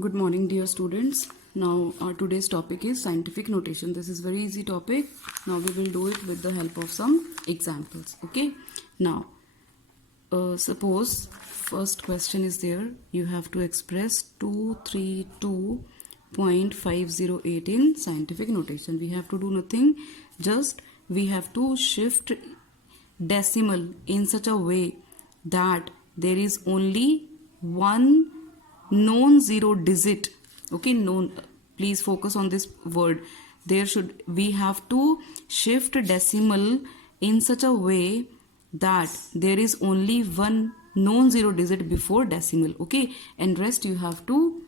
Good morning, dear students. Now our today's topic is scientific notation. This is very easy topic. Now we will do it with the help of some examples. Okay. Now suppose first question is there. You have to express 232.508 in scientific notation. We have to do nothing. Just we have to shift decimal in such a way that there is only one non-zero digit. Okay, please focus on this word. We have to shift decimal in such a way that there is only one non-zero digit before decimal. Okay, and rest you have to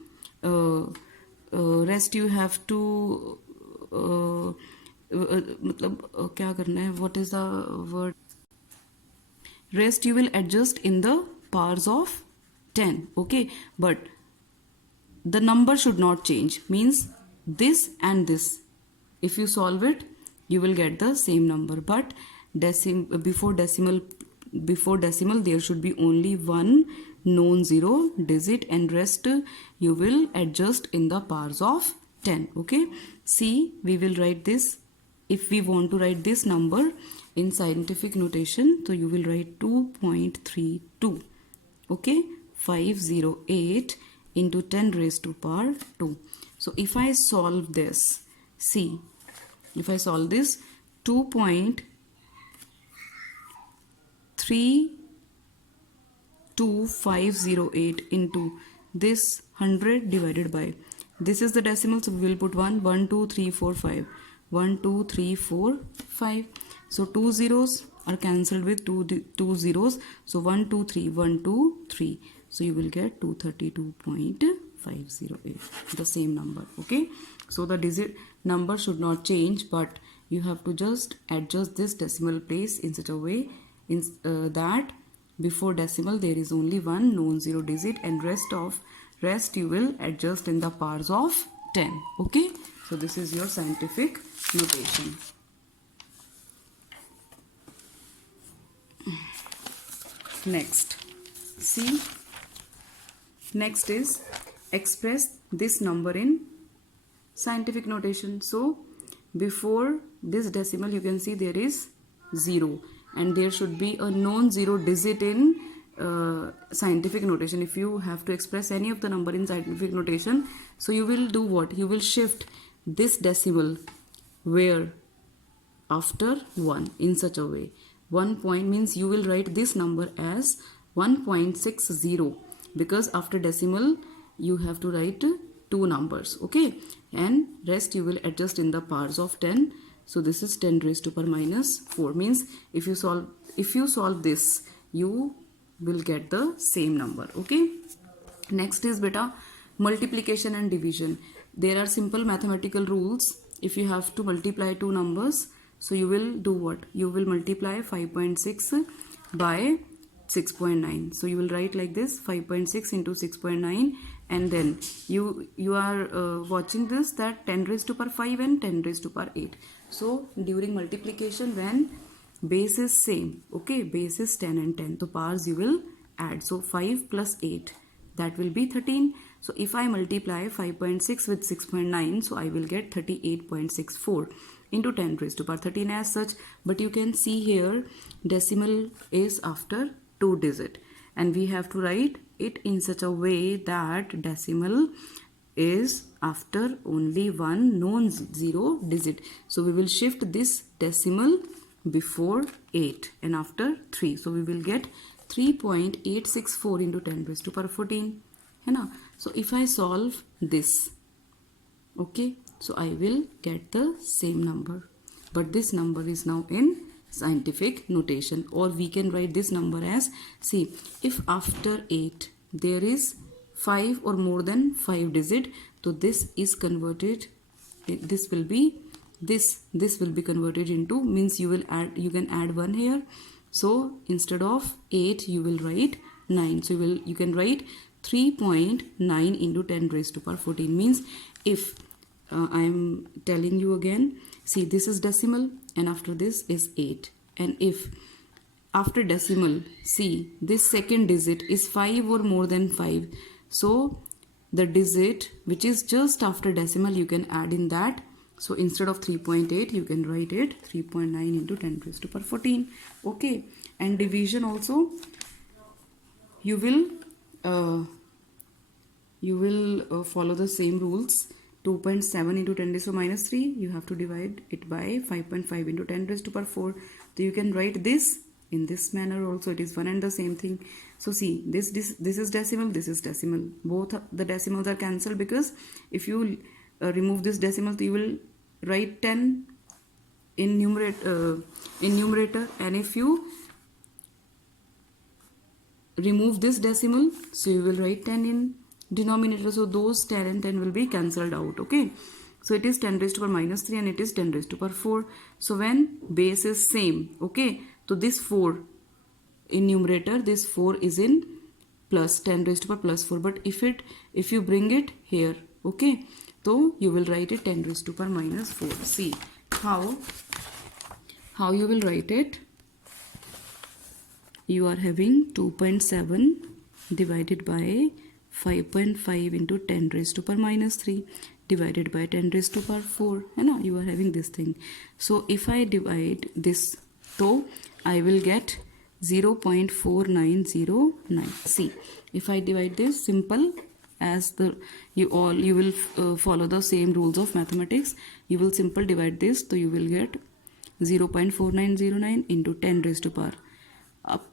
क्या करना है, what is the word? Rest you will adjust in the powers of 10. Okay, but the number should not change, means this and this, if you solve it you will get the same number, but before decimal there should be only one non-zero digit and rest you will adjust in the powers of 10. Okay, see, we will write this. If we want to write this number in scientific notation, so you will write 2.32. okay, 508 into 10 raised to power 2. So if I solve this, see, if I solve this 2.32508 into this 100 divided by, this is the decimal, so we will put 1, 1, 2, 3, 4, 5. 1, 2, 3, 4, 5. So 2 zeros are cancelled with two zeros. So 1, 2, 3, 1, 2, 3. So you will get 232.508, the same number. Okay. So the digit number should not change, but you have to just adjust this decimal place in such a way that before decimal there is only one non-zero digit and rest you will adjust in the powers of 10. Okay. So this is your scientific notation. Next, see, next is express this number in scientific notation. So before this decimal you can see there is 0 and there should be a non-zero digit in scientific notation. If you have to express any of the number in scientific notation, so you will do what? You will shift this decimal where after 1 in such a way. 1 point means you will write this number as 1.60 because after decimal you have to write two numbers. Okay, and rest you will adjust in the powers of 10. So this is 10 raised to power minus 4, means if you solve this you will get the same number. Okay, next is beta multiplication and division. There are simple mathematical rules. If you have to multiply two numbers, so you will do what? You will multiply 5.6 by 6.9. So you will write like this, 5.6 into 6.9, and then you are watching this, that 10 raised to power 5 and 10 raised to power 8. So during multiplication when base is same, okay, base is 10 and 10, so powers you will add. So 5 plus 8, that will be 13. So if I multiply 5.6 with 6.9, so I will get 38.64 into 10 raised to power 13 as such. But you can see here decimal is after 2 digit and we have to write it in such a way that decimal is after only one non-zero digit. So we will shift this decimal before 8 and after 3. So we will get 3.864 into 10 raised to power 14. So if I solve this, okay, so I will get the same number, but this number is now in scientific notation, or we can write this number as, see, if after 8 there is 5 or more than 5 digit, so this is converted, this will be converted into, means you can add 1 here. So instead of 8 you will write 9. So you can write 3.9 into 10 raised to power 14, means if I am telling you again, see, this is decimal and after this is 8, and if after decimal, see, this second digit is 5 or more than 5, so the digit which is just after decimal, you can add in that. So instead of 3.8, you can write it 3.9 into 10 raised to power 14. Okay, and division also, you will follow the same rules. 2.7 into 10 raised to minus 3, you have to divide it by 5.5 into 10 raised to power 4. So you can write this in this manner also. It is one and the same thing. So see, this is decimal, this is decimal. Both the decimals are cancelled, because if you remove this decimal, you will write 10 in numerator, and if you remove this decimal, so you will write 10 in denominator. So those 10 and 10 will be cancelled out. Okay, so it is 10 raised to power minus 3 and it is 10 raised to power 4. So when base is same, okay, so this 4 in numerator, this 4 is in plus 10 raised to power plus 4. But if you bring it here, okay, so you will write it 10 raised to power minus 4. See how you will write it. You are having 2.7 divided by 5.5 into 10 raised to power minus 3 divided by 10 raised to power 4. And you are having this thing. So if I divide this, so I will get 0.4909. See, if I divide this, simple as you will follow the same rules of mathematics. You will simple divide this, so you will get 0.4909 into 10 raised to power. Up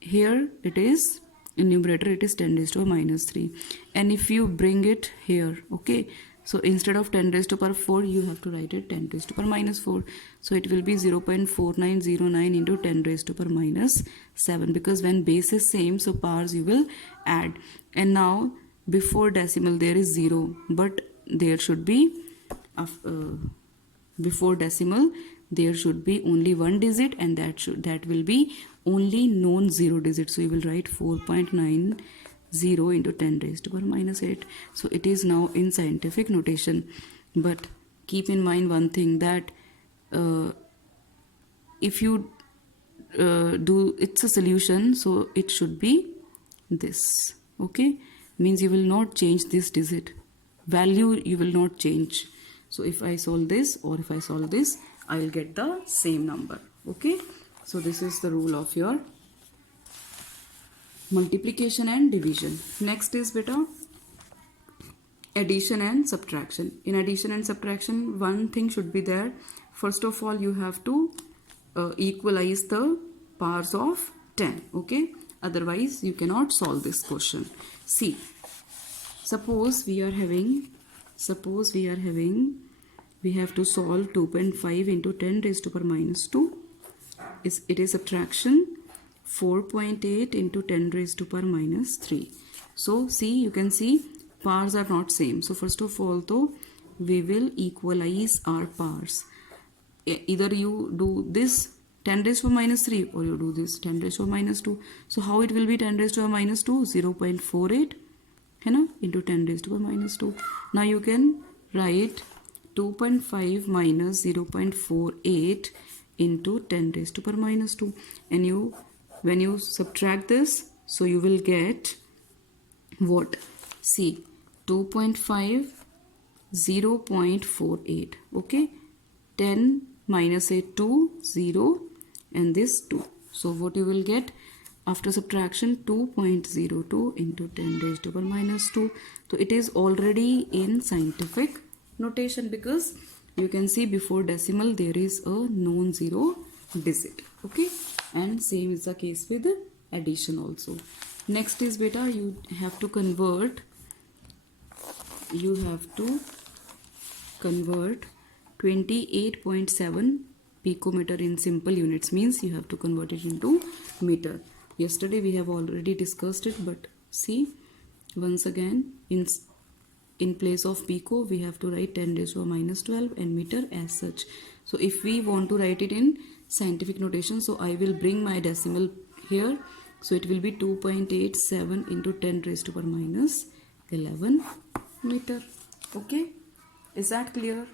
here it is in numerator, it is 10 raised to power minus 3, and if you bring it here, okay, so instead of 10 raised to power 4, you have to write it 10 raised to power minus 4. So it will be 0.4909 into 10 raised to power minus 7, because when base is same, so powers you will add. And now before decimal there is 0, but there should be before decimal there should be only one digit, and that will be only non-zero digit. So you will write 4.90 into 10 raised to power minus 8. So it is now in scientific notation. But keep in mind one thing, that if you do it's a solution, so it should be this. Okay, means you will not change this digit value, you will not change. So if I solve this or if I solve this, I will get the same number. Okay, so this is the rule of your multiplication and division. Next is beta addition and subtraction. In addition and subtraction, one thing should be there. First of all, you have to equalize the powers of 10. Okay, otherwise you cannot solve this question. See, suppose we have to solve 2.5 into 10 raised to power minus 2. It is subtraction 4.8 into 10 raised to power minus 3. So see, you can see powers are not same. So first of all, though, we will equalize our powers. Either you do this 10 raised to power minus 3 or you do this 10 raised to power minus 2. So how it will be 10 raised to power minus 2? 0.48 into 10 raised to power minus 2. Now you can write 2.5 minus 0.48 into 10 raised to power minus 2, and when you subtract this, so you will get what? See, 2.5 0.48. Okay, 10 minus 8 2 0 and this 2. So what you will get after subtraction? 2.02 into 10 raised to power minus 2. So it is already in scientific notation, because you can see before decimal there is a non-zero digit. Okay, and same is the case with addition also. Next is beta, you have to convert 28.7 picometer in simple units, means you have to convert it into meter. Yesterday we have already discussed it, but see, once again, in place of pico we have to write 10 raised to power minus 12 and meter as such. So if we want to write it in scientific notation, so I will bring my decimal here. So it will be 2.87 into 10 raised to power minus 11 meter. Okay, is that clear?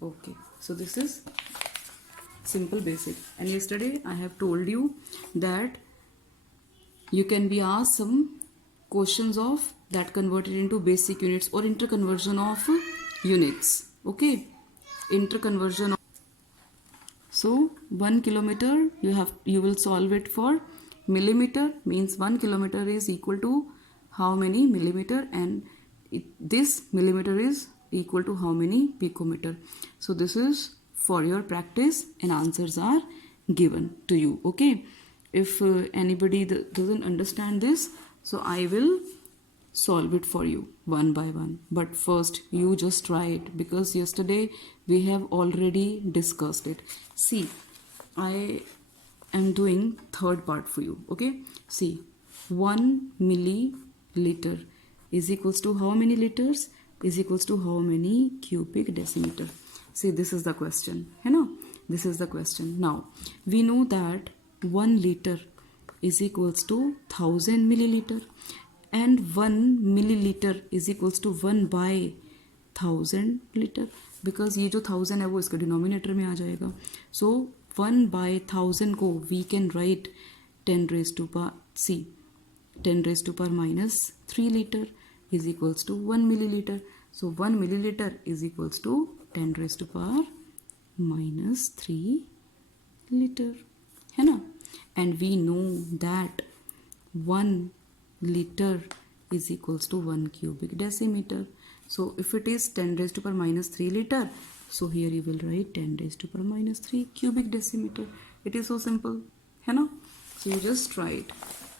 Okay, so this is simple basic. And yesterday I have told you that you can be asked some questions of that converted into basic units or interconversion of units. Okay, interconversion of, so 1 kilometer you will solve it for millimeter, means 1 kilometer is equal to how many millimeter, and this millimeter is equal to how many picometer. So this is for your practice and answers are given to you. Okay, if anybody doesn't understand this, so I will solve it for you one by one, but first you just try it, because yesterday we have already discussed it. See, I am doing third part for you. Okay, see, 1 milliliter is equals to how many liters, is equals to how many cubic decimeter. See, this is the question, you know, this is the question. Now we know that 1 liter is equals to 1000 milliliter, and 1 milliliter is equals to 1 by 1000 liter, because ये जो 1000 है वो इसका denominator में आ जाएगा. So 1 by 1000 को we can write 10 raised to power, see, 10 raised to power minus 3 liter is equals to 1 milliliter. So 1 milliliter is equals to 10 raised to power minus 3 liter, है ना. And we know that 1 liter is equals to 1 cubic decimeter. So if it is 10 raised to power minus 3 liter, so here you will write 10 raised to power minus 3 cubic decimeter. It is so simple, है ना. So you just try it.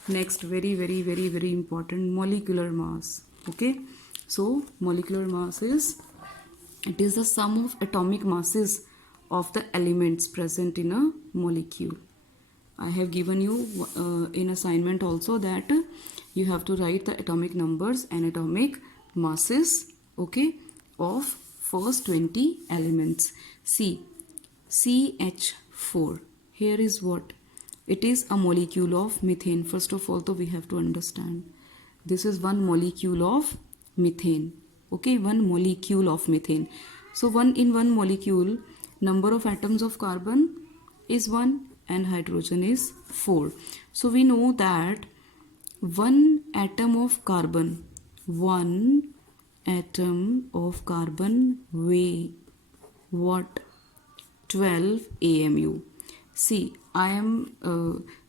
Next, very important, molecular mass. Okay, so molecular mass is, it is the sum of atomic masses of the elements present in a molecule. I have given you in assignment also that you have to write the atomic numbers and atomic masses, okay, of first 20 elements. See, CH4, here is what? It is a molecule of methane. First of all, though, we have to understand this is one molecule of methane. Okay, one molecule of methane. So in one molecule, number of atoms of carbon is 1 and hydrogen is 4. So we know that 1 atom of carbon, 1 atom of carbon weigh what? 12 AMU. See, I am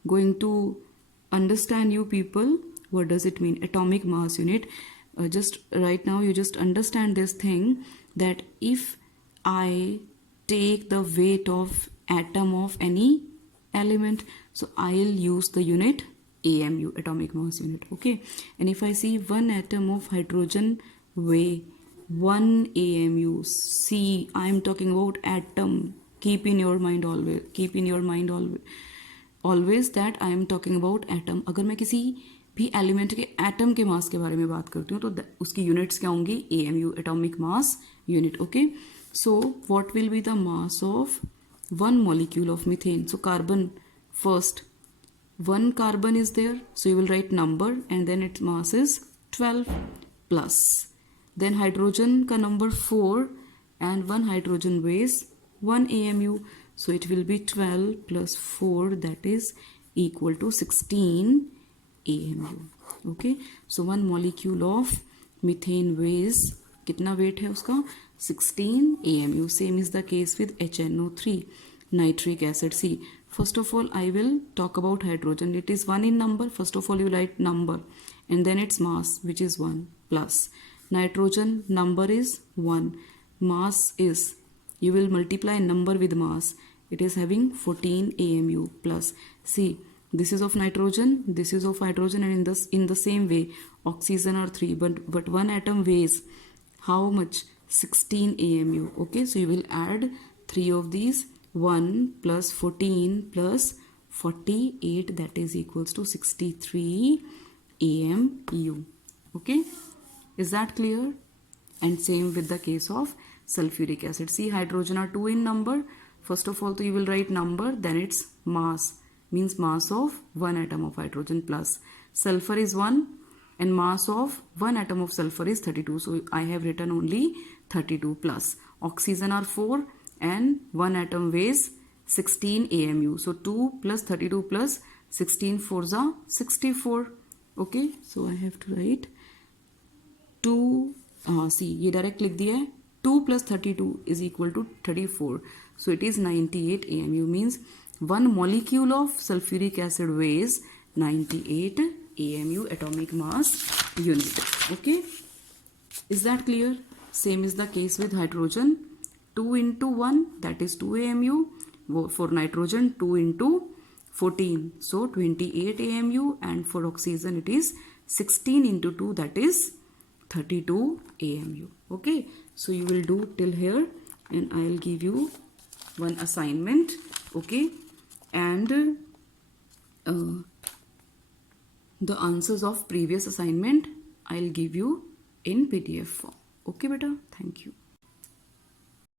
going to understand you people, what does it mean, atomic mass unit. Just right now you just understand this thing, that if I take the weight of atom of any element, so I'll use the unit AMU, atomic mass unit. Okay, and if I see 1 atom of hydrogen weigh 1 AMU, see, I am talking about atom. Keep in your mind always that I am talking about atom. अगर मैं किसी भी element के atom के मास के बारे में बात करती हूँ तो उसकी यूनिट्स क्या होंगी? AMU, atomic mass unit. Okay, so what will be the mass of one molecule of methane? So carbon first, 1 carbon is there, so you will write number and then its mass is 12 plus. Then hydrogen ka number 4 and 1 hydrogen weighs 1 AMU, so it will be 12 plus 4, that is equal to 16 AMU. Okay, so one molecule of methane weighs, कितना weight है उसका? 16 AMU. Same is the case with HNO3, nitric acid. See, first of all I will talk about hydrogen. It is 1 in number. First of all you write number and then its mass, which is 1 plus. Nitrogen number is 1, mass is, you will multiply number with mass, it is having 14 AMU plus. See, this is of nitrogen, this is of hydrogen, and in the same way oxygen are 3, but one atom weighs how much? 16 AMU. Okay, so you will add 3 of these, 1 plus 14 plus 48, that is equals to 63 AMU. Okay, is that clear? And same with the case of sulfuric acid. See, hydrogen are 2 in number. First of all, so you will write number, then its mass, means mass of 1 atom of hydrogen plus. Sulfur is 1 and mass of 1 atom of sulfur is 32. So I have written only 32 plus. Oxygen are 4 and 1 atom weighs 16 AMU. So 2 plus 32 plus 16 4s are 64. Okay, so I have to write 2 सी ये direct लिख दिया है 2 + 32 is equal to 34. So it is 98 AMU means one molecule of sulfuric acid weighs 98 AMU atomic mass unit. Okay, is that clear? Same is the case with hydrogen. 2 into 1 that is 2 AMU. For nitrogen 2 into 14 so 28 AMU, and for oxygen it is 16 into 2 that is 32 AMU. Okay, so you will do till here and I will give you one assignment. Okay, and the answers of previous assignment I will give you in PDF form. Okay beta, thank you.